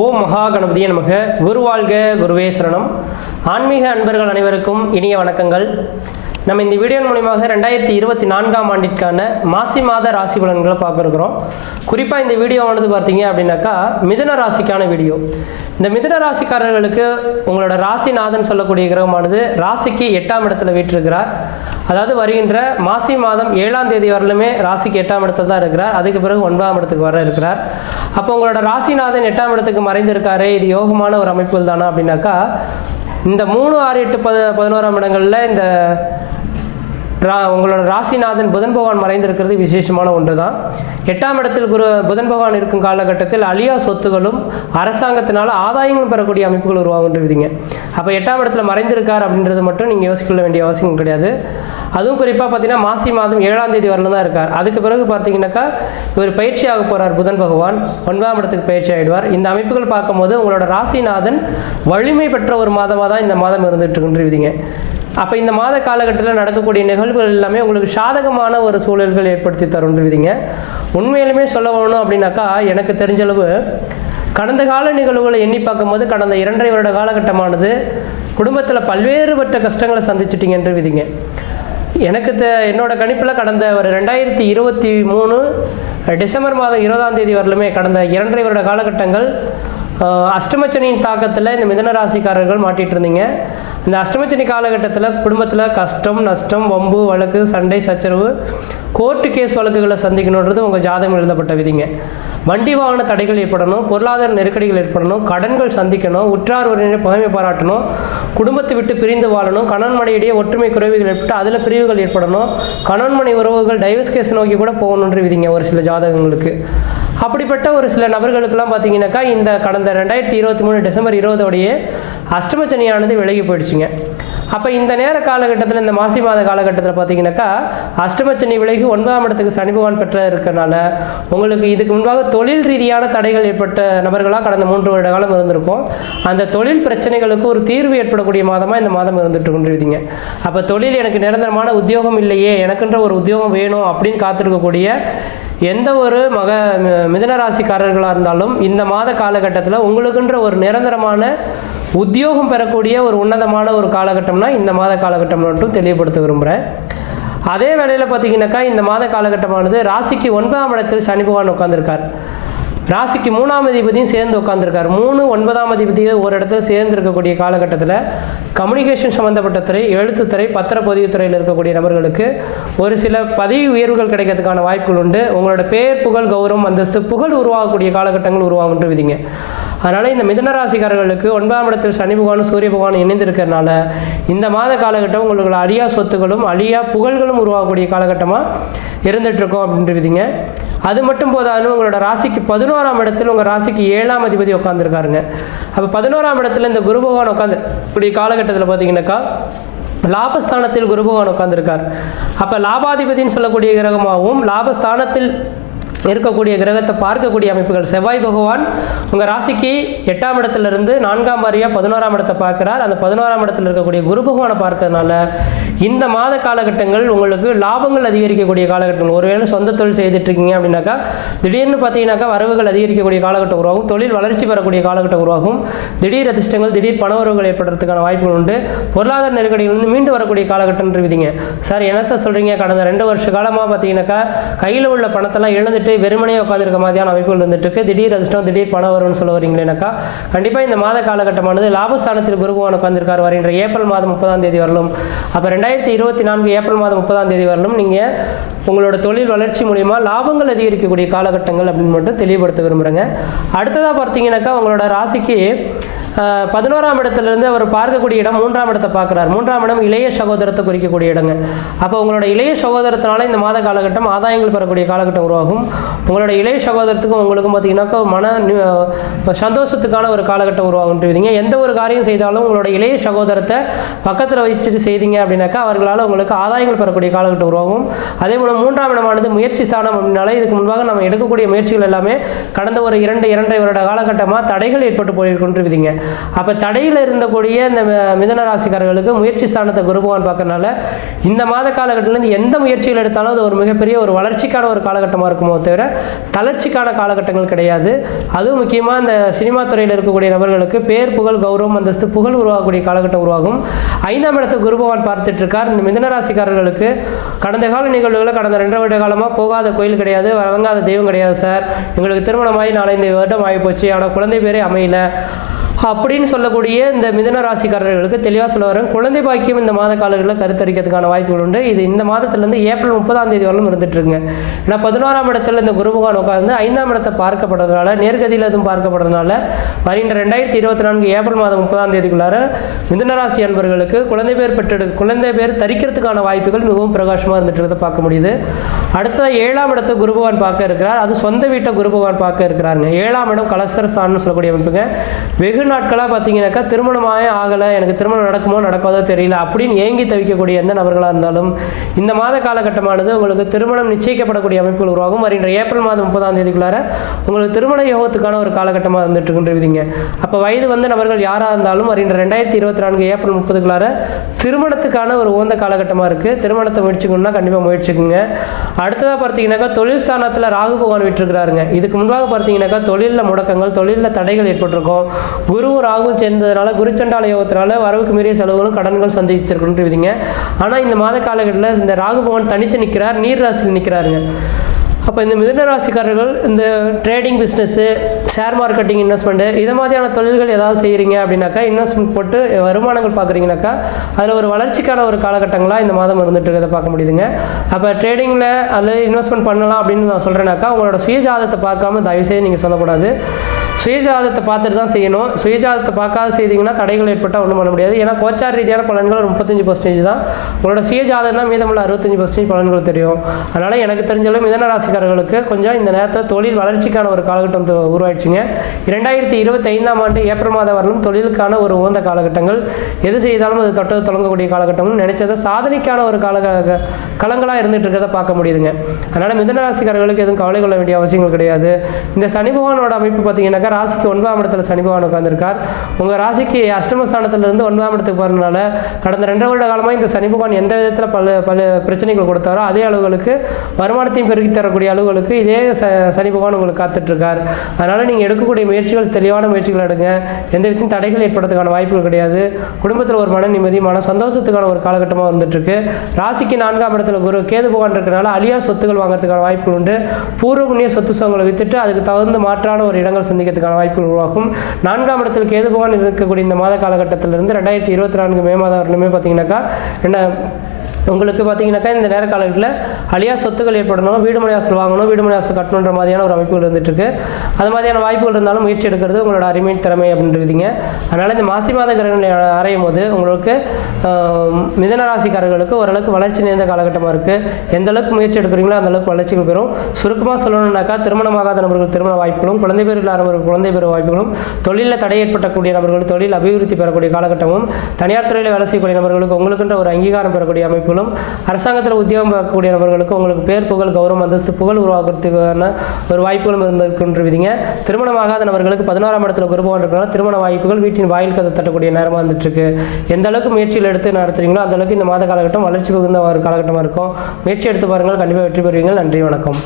ஓம் மகா கணபதியே நமக. குருவாழ்க, குருவே சரணம். ஆன்மீக அன்பர்கள் அனைவருக்கும் இனிய வணக்கங்கள். நம்ம இந்த வீடியோ மூலமாக 2024ஆம் ஆண்டிற்கான மாசி மாத ராசி பலன்களை பார்க்க இருக்கிறோம். குறிப்பாக இந்த வீடியோவானது பார்த்தீங்க அப்படின்னாக்கா மிதுன ராசிக்கான வீடியோ. இந்த மிதுன ராசிக்காரர்களுக்கு உங்களோட ராசிநாதன் சொல்லக்கூடிய கிரகமானது ராசிக்கு 8ஆம் இடத்துல வீற்றிருக்கிறார். அதாவது வருகின்ற மாசி மாதம் 7ஆம் தேதி வரலுமே ராசிக்கு 8ஆம் இடத்துல தான் இருக்கிறார். அதுக்கு பிறகு 9ஆம் இடத்துக்கு வர இருக்கிறார். அப்போ உங்களோட ராசிநாதன் 8ஆம் இடத்துக்கு மறைந்திருக்காரு. இது யோகமான ஒரு அமைப்புகள் தானா அப்படின்னாக்கா, இந்த 3, 6, 8, 11ஆம் இடங்களில் இந்த உங்களோட ராசிநாதன் புதன் பகவான் மறைந்திருக்கிறது விசேஷமான ஒன்று தான். 8ஆம் இடத்தில் புதன் பகவான் இருக்கும் காலகட்டத்தில் அழியா சொத்துகளும் அரசாங்கத்தினால ஆதாயங்களும் பெறக்கூடிய அமைப்புகள் உருவாகுன்றீங்க. அப்போ 8ஆம் இடத்துல மறைந்திருக்கார் அப்படின்றது மட்டும் நீங்கள் யோசிக்க வேண்டிய அவசியம் கிடையாது. அதுவும் குறிப்பாக பார்த்தீங்கன்னா மாசி மாதம் 7ஆம் தேதி வரல தான் இருக்கார். அதுக்கு பிறகு பார்த்தீங்கன்னாக்கா இவர் பயிற்சி ஆக போகிறார். புதன் பகவான் 9ஆம் இடத்துக்கு பயிற்சி ஆகிடுவார். இந்த அமைப்புகள் பார்க்கும்போது உங்களோட ராசிநாதன் வலிமை பெற்ற ஒரு மாதமாக தான் இந்த மாதம் இருந்துட்டு இருக்குன்றீங்க. அப்போ இந்த மாத காலகட்டத்தில் நடக்கக்கூடிய நிகழ்வுகள் எல்லாமே உங்களுக்கு சாதகமான ஒரு சூழல்கள் ஏற்படுத்தி தருன்றீங்க. உண்மையிலுமே சொல்ல வேணும் அப்படின்னாக்கா, எனக்கு தெரிஞ்சளவு கடந்த கால நிகழ்வுகளை எண்ணி பார்க்கும்போது கடந்த 2.5 வருட காலகட்டமானது குடும்பத்தில் பல்வேறுபட்ட கஷ்டங்களை சந்திச்சிட்டிங்கன்று விதிங்க. எனக்கு என்னோட கணிப்பில் கடந்த ஒரு 2023 டிசம்பர் மாதம் 20ஆம் தேதி வரலுமே கடந்த 2.5 வருட காலகட்டங்கள் அஷ்டமச்சனியின் தாக்கத்தில் இந்த மிதுன ராசிக்காரர்கள் மாட்டிகிட்டு இருந்தீங்க. இந்த அஷ்டமச்சனி காலகட்டத்தில் குடும்பத்தில் கஷ்டம், நஷ்டம், வம்பு, வழக்கு, சண்டை, சச்சரவு, கோர்ட்டு கேஸ் வழக்குகளை சந்திக்கணுன்றது உங்கள் ஜாதகம் எழுதப்பட்ட விதிங்க. வண்டி வாகன தடைகள் ஏற்படணும், பொருளாதார நெருக்கடிகள் ஏற்படணும், கடன்கள் சந்திக்கணும், உற்றார் உறவினரை பகைமை பாராட்டணும், குடும்பத்தை விட்டு பிரிந்து வாழணும், கணவன் மனையிடையே ஒற்றுமை குறைவுகள் ஏற்பட்டு அதில் பிரிவுகள் ஏற்படணும், கணவன் மனை உறவுகள் டைவர்ஸ் கேஸ் நோக்கி கூட போகணுன்ற விதிங்க ஒரு சில ஜாதகங்களுக்கு. அப்படிப்பட்ட ஒரு சில நபர்களுக்கெல்லாம் பார்த்தீங்கன்னாக்கா இந்த கடந்த 2023 டிசம்பர் 20 அஷ்டமச்சனியானது விலகி போயிடுச்சுங்க. அப்போ இந்த நேர காலகட்டத்தில் இந்த மாசி மாத காலகட்டத்தில் பார்த்தீங்கன்னாக்கா அஷ்டமச்சனி விலகி 9ஆம் இடத்துக்கு சனி பகவான் பெற்ற இருக்கிறனால உங்களுக்கு இதுக்கு முன்பாக தொழில் ரீதியான தடைகள் ஏற்பட்ட நபர்களாக கடந்த 3 வருட காலம் இருந்திருக்கும். அந்த தொழில் பிரச்சனைகளுக்கு ஒரு தீர்வு ஏற்படக்கூடிய மாதமாக இந்த மாதம் இருந்துட்டு கொண்டிருந்தீங்க. அப்போ தொழில் எனக்கு நிரந்தரமான உத்தியோகம் இல்லையே, எனக்குன்ற ஒரு உத்தியோகம் வேணும் அப்படின்னு காத்திருக்கக்கூடிய எந்த ஒரு மிதுன ராசிக்காரர்களாக இருந்தாலும் இந்த மாத காலகட்டத்தில் உங்களுக்குன்ற ஒரு நிரந்தரமான உத்தியோகம் பெறக்கூடிய ஒரு உன்னதமான ஒரு காலகட்டம்னா இந்த மாத காலகட்டம் மட்டும் தெளிவுபடுத்த விரும்புகிறேன். அதே வேளையில் பார்த்தீங்கன்னாக்கா இந்த மாத காலகட்டமானது ராசிக்கு 9ஆம் இடத்தில் சனி பகவான் உட்கார்ந்துருக்கார். ராசிக்கு 3ஆம் அதிபதியும் சேர்ந்து உட்காந்துருக்கார். 3, 9ஆம் அதிபதியும் ஒரு இடத்துல சேர்ந்து இருக்கக்கூடிய காலகட்டத்தில் கம்யூனிகேஷன் சம்மந்தப்பட்ட துறை, எழுத்துத்துறை, பத்திரப்பதிவு துறையில் இருக்கக்கூடிய நபர்களுக்கு ஒரு சில பதவி உயர்வுகள் கிடைக்கிறதுக்கான வாய்ப்புகள் உண்டு. உங்களோட பேர், புகழ், கௌரவம், அந்தஸ்து, புகழ் உருவாகக்கூடிய காலகட்டங்கள் உருவாகுன்ற விதிங்க. அதனால் இந்த மிதுன ராசிக்காரர்களுக்கு 9ஆம் இடத்தில் சனி பகவானும் சூரிய பகவானும் இணைந்திருக்கிறதுனால இந்த மாத காலகட்டம் உங்களுக்கு அழியா சொத்துகளும் அழியா புகழ்களும் உருவாகக்கூடிய காலகட்டமாக இருந்துகிட்ருக்கோம் அப்படின்ற விதிங்க. அது மட்டும் போதாலும் உங்களோட ராசிக்கு 11ஆம் இடத்தில் உங்கள் ராசிக்கு 7ஆம் அதிபதி உட்காந்துருக்காருங்க. அப்போ 11ஆம் இடத்துல இந்த குரு பகவான் உட்காந்து இப்படி காலகட்டத்தில் பார்த்தீங்கன்னாக்கா லாபஸ்தானத்தில் குரு பகவான் உட்காந்துருக்கார். அப்போ லாபாதிபதினு சொல்லக்கூடிய கிரகமாகவும் லாபஸ்தானத்தில் இருக்கக்கூடிய கிரகத்தை பார்க்கக்கூடிய அமைப்புகள் செவ்வாய் பகவான் உங்கள் ராசிக்கு 8ஆம் இடத்துலேருந்து 4ஆம் வாரியாக 11ஆம் இடத்தை பார்க்குறார். அந்த 11ஆம் இடத்தில் இருக்கக்கூடிய குரு பகவானை பார்க்கறதுனால இந்த மாத காலகட்டங்கள் உங்களுக்கு லாபங்கள் அதிகரிக்கக்கூடிய காலகட்டங்கள். ஒருவேளை சொந்த தொழில் செய்துட்ருக்கீங்க அப்படின்னாக்கா திடீர்னு பார்த்தீங்கன்னாக்கா வரவுகள் அதிகரிக்கக்கூடிய காலகட்டம் உருவாகும், தொழில் வளர்ச்சி பெறக்கூடிய காலகட்டம் உருவாகும், திடீர் அதிர்ஷ்டங்கள், திடீர் பண வரவுகள் ஏற்படுறதுக்கான வாய்ப்புகள் உண்டு. பொருளாதார நெருக்கடியிலிருந்து மீண்டு வரக்கூடிய காலகட்டம் இருக்குதுங்க. சார் என்ன சார் சொல்கிறீங்க, கடந்த 2 வருஷ காலமாக பார்த்தீங்கன்னாக்கா கையில் உள்ள பணத்தெல்லாம் இழந்துட்டு வெறுமனையே உட்காந்துருக்க மாதிரியான அமைப்புகள் இருந்துட்டு இருக்கு, திடீர் அதிர்ஷ்டம், திடீர் பணம் வரும்னு சொல்ல வரீங்களேனாக்கா கண்டிப்பாக இந்த மாத காலகட்டமானது லாபஸ்தானத்தில் குரு பகவான் உட்காந்துருக்கார் வருகின்ற ஏப்ரல் மாதம் 30ஆம் தேதி வரலும். அப்போ 2024 ஏப்ரல் மாதம் 30ஆம் தேதி வரலும் நீங்கள் உங்களோட தொழில் வளர்ச்சி மூலிமா லாபங்கள் அதிகரிக்கக்கூடிய காலகட்டங்கள் அப்படின்னு மட்டும் தெளிவுபடுத்த விரும்புகிறேங்க. அடுத்ததாக பார்த்தீங்கன்னாக்கா உங்களோட ராசிக்கு 11ஆம் இடத்துலேருந்து அவர் பார்க்கக்கூடிய இடம் 3ஆம் இடத்தை பார்க்குறார். 3ஆம் இடம் இளைய சகோதரத்தை குறிக்கக்கூடிய இடங்க. அப்போ உங்களோட இளைய சகோதரத்தினால இந்த மாத காலகட்டம் ஆதாயங்கள் பெறக்கூடிய காலகட்டம் உருவாகும். உங்களோட இளைய சகோதரத்துக்கும் உங்களுக்கும் பார்த்தீங்கன்னாக்கா சந்தோஷத்துக்கான ஒரு காலகட்டம் உருவாகுன்றீங்க. எந்த ஒரு காரியம் செய்தாலும் உங்களோட இளைய சகோதரத்தை பக்கத்தில் வச்சுட்டு செய்தீங்க அப்படின்னாக்கா அவர்களால் உங்களுக்கு ஆதாயங்கள் பெறக்கூடிய காலகட்டம் உருவாகும். அதே போல் 3ஆம் இடமானது முயற்சி ஸ்தானம் அப்படின்னால இதுக்கு முன்பாக நம்ம எடுக்கக்கூடிய முயற்சிகள் எல்லாமே கடந்த ஒரு 2.5 வருட காலகட்டமாக தடைகள் ஏற்பட்டு போயிருக்கின்றீங்க. அப்போ தடையில் இருந்தக்கூடிய இந்த மிதுன ராசிக்காரர்களுக்கு முயற்சி ஸ்தானத்தை குரு பகவான் பார்க்கறனால இந்த மாத காலகட்டத்திலேருந்து எந்த முயற்சிகள் எடுத்தாலும் அது ஒரு மிகப்பெரிய ஒரு வளர்ச்சிக்கான ஒரு காலகட்டமாக இருக்குமோ தவிர தளர்ச்சிக்கான காலகட்டங்கள் கிடையாது. அதுவும் முக்கியமாக இந்த சினிமா துறையில் இருக்கக்கூடிய நபர்களுக்கு பேர் புகழ் கௌரவம் அந்தஸ்து புகழ் உருவாகக்கூடிய காலகட்டம் உருவாகும். 5ஆம் இடத்தை குரு பகவான் பார்த்துட்டு இருக்கார். இந்த மிதுன ராசிக்காரர்களுக்கு கடந்த கால நிகழ்வுகளை கடந்த 2 வருட காலமாக போகாத கோயில் கிடையாது, வழங்காத தெய்வம் கிடையாது சார், எங்களுக்கு திருமணமாகி 4-5 வருடம் ஆகிப்போச்சு, ஆனால் குழந்தை பேரே அமையல அப்படின்னு சொல்லக்கூடிய இந்த மிதுன ராசிக்காரர்களுக்கு தெளிவாக சொல்ல வரேன். குழந்தை பாக்கியம் இந்த மாத காலங்களில் கருத்தரிக்கிறதுக்கான வாய்ப்புகள் உண்டு. இது இந்த மாதத்திலேருந்து ஏப்ரல் 30ஆம் தேதி வரலும் இருந்துட்டு இருக்குங்க. ஏன்னா 11ஆம் இடத்துல இந்த குரு பகவான் உட்கார்ந்து 5ஆம் இடத்தை பார்க்கப்படுறதுனால, நேர்கதியில் எதுவும் பார்க்கப்படுறதுனால வருகின்ற 2024 ஏப்ரல் மாதம் 30ஆம் தேதிக்குள்ளார மிதுன ராசி அன்பர்களுக்கு குழந்தை பேர் தரிக்கிறதுக்கான வாய்ப்புகள் மிகவும் பிரகாசமாக இருந்துட்டு இருக்கிறத பார்க்க முடியுது. அடுத்ததாக 7ஆம் இடத்தை குரு பகவான் பார்க்க இருக்கிறார். அது சொந்த வீட்டை குரு பகவான் பார்க்க இருக்கிறாருங்க. 7ஆம் இடம் கலஸ்தர ஸ்தானம்னு சொல்லக்கூடிய அமைப்புங்க. வெகு நாட்களாக பார்த்தீங்கன்னாக்கா திருமணமாகவே ஆகலை, எனக்கு திருமணம் நடக்குமோ நடக்காதோ தெரியல அப்படின்னு ஏங்கி தவிக்கக்கூடிய எந்த நபர்களாக இருந்தாலும் இந்த மாத காலகட்டமானது உங்களுக்கு திருமணம் நிச்சயிக்கப்படக்கூடிய அமைப்புகள் உருவாகும். வருகின்ற ஏப்ரல் மாதம் 30ஆம் தேதிக்குள்ளார உங்களுக்கு திருமண யோகத்துக்கான ஒரு காலகட்டமாக இருந்துட்டு இருக்கின்றீங்க. அப்போ வயது வந்த நபர்கள் யாராக இருந்தாலும் வருகின்ற 2024 ஏப்ரல் 30க்குள்ளார திருமணத்துக்கான ஒரு உகந்த காலகட்டமாக இருக்குது. திருமணத்தை முயற்சிக்கணும்னா கண்டிப்பாக முயற்சிக்குங்க. அடுத்ததாக பார்த்தீங்கன்னாக்கா தொழில் ஸ்தானத்தில் ராகு பகவான் விட்டுருக்கிறாருங்க. இதுக்கு முன்பாக பார்த்தீங்கன்னாக்கா தொழிலில் முடக்கங்கள், தொழிலில் தடைகள் ஏற்பட்டிருக்கும். குருவும் ராகுவும் சேர்ந்ததுனால குருச்சண்டால யோகத்தினால வரவுக்கு மீறிய செலவுகளும் கடன்கள் சந்திச்சிருக்குன்னு. ஆனால் இந்த மாத காலகட்டத்தில் இந்த ராகு பகவான் தனித்து நிற்கிறார், நீர் ராசியில் நிற்கிறாருங்க. அப்போ இந்த மிதுன ராசிக்காரர்கள் இந்த trading business, share marketing, investment இது மாதிரியான தொழில்கள் ஏதாவது செய்கிறீங்க அப்படின்னாக்கா, இன்வெஸ்ட்மெண்ட் போட்டு வருமானங்கள் பார்க்குறீங்கனாக்கா அதில் ஒரு வளர்ச்சிக்கான ஒரு காலகட்டங்களாக இந்த மாதம் இருந்துட்டு இருக்கிறத பார்க்க முடியுதுங்க. அப்போ ட்ரேடிங்கில் அல்லது இன்வெஸ்ட்மெண்ட் பண்ணலாம் அப்படின்னு நான் சொல்கிறேன்னாக்கா, உங்களோட சுயஜாதத்தை பார்க்காம தயவுசெய்து நீங்கள் சொல்லக்கூடாது. சுயஜாதத்தை பார்த்துட்டு தான் செய்யணும். சுயஜாதத்தை பார்க்காத செய்தீங்கன்னா தடைகள் ஏற்பட்டால் ஒன்றும் பண்ண முடியாது. ஏன்னா கோச்சார் ரீதியான பலன்கள் 35% தான். உங்களோட சுயஜாதம் தான் மீதமுள்ள 65% பலன்கள் தெரியும். அதனால் எனக்கு தெரிஞ்சளவு மிதுன ராசிக்காரர்களுக்கு கொஞ்சம் இந்த நேரத்தில் தொழில் வளர்ச்சிக்கான ஒரு காலகட்டம் உருவாயிடுச்சுங்க. 2025ஆம் ஆண்டு ஏப்ரல் மாதம் வரலும் தொழிலுக்கான ஒரு உகந்த காலகட்டங்கள், எது செய்தாலும் அது தொட்டது தொடங்கக்கூடிய காலகட்டமும் நினைச்சதை சாதனைக்கான ஒரு களங்களாக இருந்துட்டு இருக்கிறத பார்க்க முடியுதுங்க. அதனால் மிதுன ராசிக்காரர்களுக்கு எதுவும் கவலை கொள்ள வேண்டிய அவசியங்கள் கிடையாது. இந்த சனி பகவானோட அமைப்பு பார்த்தீங்கன்னாக்கா ராசிக்கு 9ஆம் இடத்துல சனி பகவான் உட்கார்ந்திருக்கார். உங்கள் ராசிக்கு அஷ்டமஸ்தானத்திலிருந்து 9ஆம் இடத்துக்கு போகிறதுனால கடந்த 2 வருட காலமாக இந்த சனி பகவான் எந்த விதத்தில் பல பிரச்சனைகள் கொடுத்தாரோ அதே அளவுகளுக்கு வருமானத்தையும் பெருக்கி தரக்கூடிய அளவுகளுக்கு இதே சனி பகவான் உங்களுக்கு காத்துட்ருக்கார். அதனால் நீங்கள் எடுக்கக்கூடிய முயற்சிகள் தெளிவான முயற்சிகள் எடுங்க. எந்த விதத்தையும் தடைகள் ஏற்படுறதுக்கான வாய்ப்புகள் கிடையாது. குடும்பத்தில் ஒரு மன நிம்மதி, மன சந்தோஷத்துக்கான ஒரு காலகட்டமாக வந்துட்டுருக்கு. ராசிக்கு 4ஆம் இடத்துல கேது பகவான் இருக்கிறனால அழியா சொத்துக்கள் வாங்குறதுக்கான வாய்ப்புகள் உண்டு. பூர்வ புண்ணிய சொத்து சுகங்களை வித்துட்டு அதுக்கு தகுந்த மாற்றான ஒரு இடங்கள் சந்திக்கிறதுக்கான வாய்ப்புகள் உருவாகும். 4ஆம் இடத்தில் கேது பகவான் இருக்கக்கூடிய இந்த மாத காலகட்டத்திலிருந்து 2024 மே மாதம் வரலுமே பார்த்தீங்கன்னாக்கா உங்களுக்கு பார்த்தீங்கன்னாக்கா இந்த நேர காலத்தில் அழியா சொத்துக்கள் ஏற்படணும், வீடு மனை வாசல் வாங்கணும், வீடு மனை வாசல் கட்டணுன்ற மாதிரியான ஒரு அமைப்புகள் இருந்துகிட்ருக்கு. அது மாதிரியான வாய்ப்புகள் இருந்தாலும் முயற்சி எடுக்கிறது உங்களோட அருமை திறமை அப்படின்றீங்க. அதனால் இந்த மாசி மாத கிரகங்களை அறையும் போது உங்களுக்கு மிதுன ராசிக்காரர்களுக்கு ஓரளவுக்கு வளர்ச்சி நிறைந்த காலகட்டமாக இருக்குது. எந்த அளவுக்கு முயற்சி எடுக்கிறீங்களோ அந்த அளவுக்கு வளர்ச்சிகள் பெறும். சுருக்கமாக சொல்லணும்னாக்கா திருமணமாகாத நபர்கள் திருமண வாய்ப்புகளும், குழந்தை பேர் இல்லாத நபர்கள் குழந்தை பெற வாய்ப்புகளும், தொழிலில் தடை ஏற்படக்கூடிய நபர்கள் தொழில் அபிவிருத்தி பெறக்கூடிய காலகட்டமும், தனியார் துறையில் வேலை செய்யக்கூடிய நபர்களுக்கு உங்களுக்குன்ற ஒரு அங்கீகாரம் பெறக்கூடிய அமைப்பு, அரசாங்கத்தில் உத்தியோகம் பார்க்கக்கூடிய நபர்களுக்கு உங்களுக்கு பேர் புகழ் கௌரவம் அந்தஸ்து புகழ் உருவாக்குறதுக்கான ஒரு வாய்ப்புகளும் இருந்திருக்கின்றீங்க. திருமணமாகாத நபர்களுக்கு 11ஆம் இடத்துல குரு பகவான் இருக்கிறனால திருமண வாய்ப்புகள் வீட்டின் வாயில் கதை தட்டக்கூடிய நேரமாக வந்துட்டு இருக்கு. எந்த அளவுக்கு முயற்சியில் எடுத்து நடத்துறீங்களோ அந்த அளவுக்கு இந்த மாத காலகட்டம் வளர்ச்சி மிகுந்த ஒரு காலகட்டமாக இருக்கும். முயற்சி எடுத்து பாருங்கள், கண்டிப்பாக வெற்றி பெறுவீங்கள். நன்றி, வணக்கம்.